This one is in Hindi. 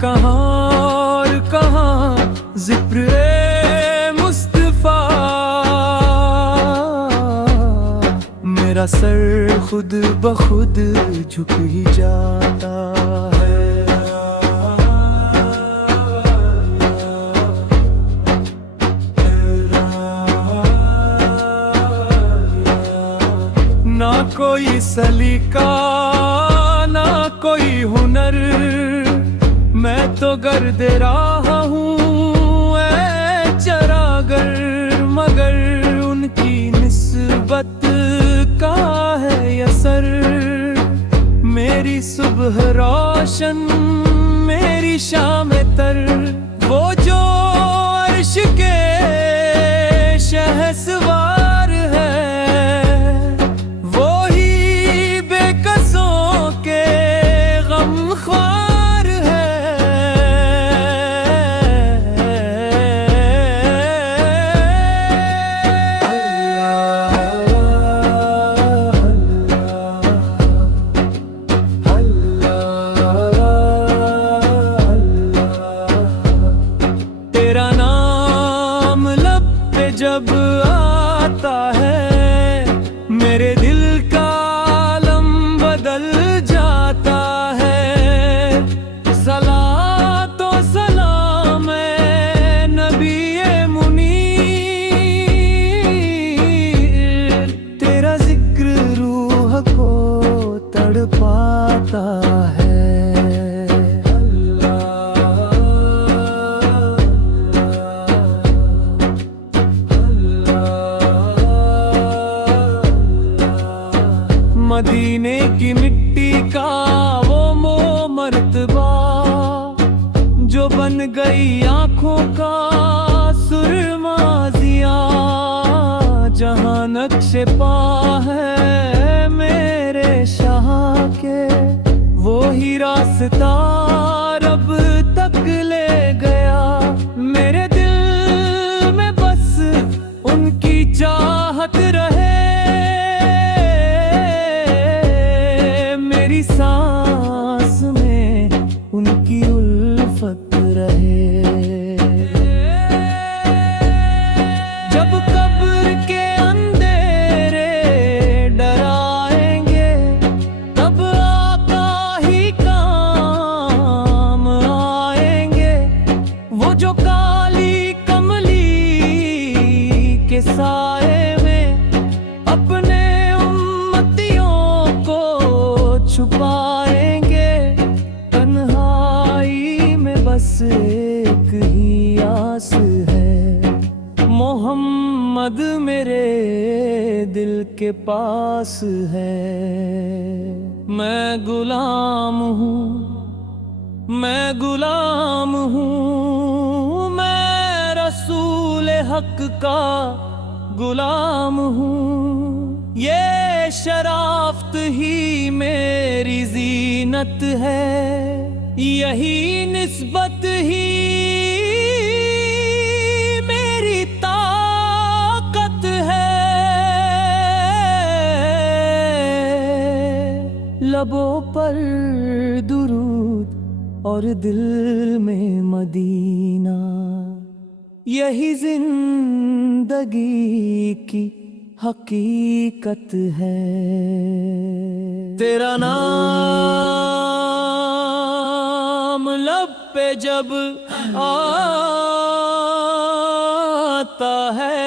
कहाँ और कहाँ ज़िक्र मुस्तफ़ा। मेरा सर खुद ब खुद झुक ही जाता है। ना कोई सलीका ना कोई हुनर, मैं तो गर्द राह हूँ ऐ चरागर। मगर उनकी निस्बत का है यसर, मेरी सुबह रोशन मेरी शाम तर। वो जो अर्श के शहसवार है, वो ही बेकसों के गमख्वार है। तेरा नाम लब पे जब आता है, मेरे दिल का आलम बदल जाता है। सलातो सलाम है नबी मुनीर, तेरा जिक्र रूह को तड़पाता है। मदीने की मिट्टी का वो मर्तबा, जो बन गई आँखों का सुरमा ज़िया। जहाँ नक्शे पा है मेरे शाह के, वो ही रास्ता रब तक ले गया। मेरे दिल में बस उनकी चाहत रहे, मेरी सांस में उनकी उल्फत रहे। जब कब्र के अंधेरे डराएंगे, तब आका ही काम आएंगे। वो जो काली कमली के साए में अपने छुपाएंगे। तन्हाई में बस एक ही आस है, मोहम्मद मेरे दिल के पास है। मैं गुलाम हूँ, मैं गुलाम हूँ, मैं रसूल हक का गुलाम हूँ। ये शराफ्त ही मेरी जीनत है, यही निस्बत ही मेरी ताकत है। लबों पर दुरूद और दिल में मदीना, यही जिंदगी की हकीकत है। तेरा नाम लब पे जब आता है,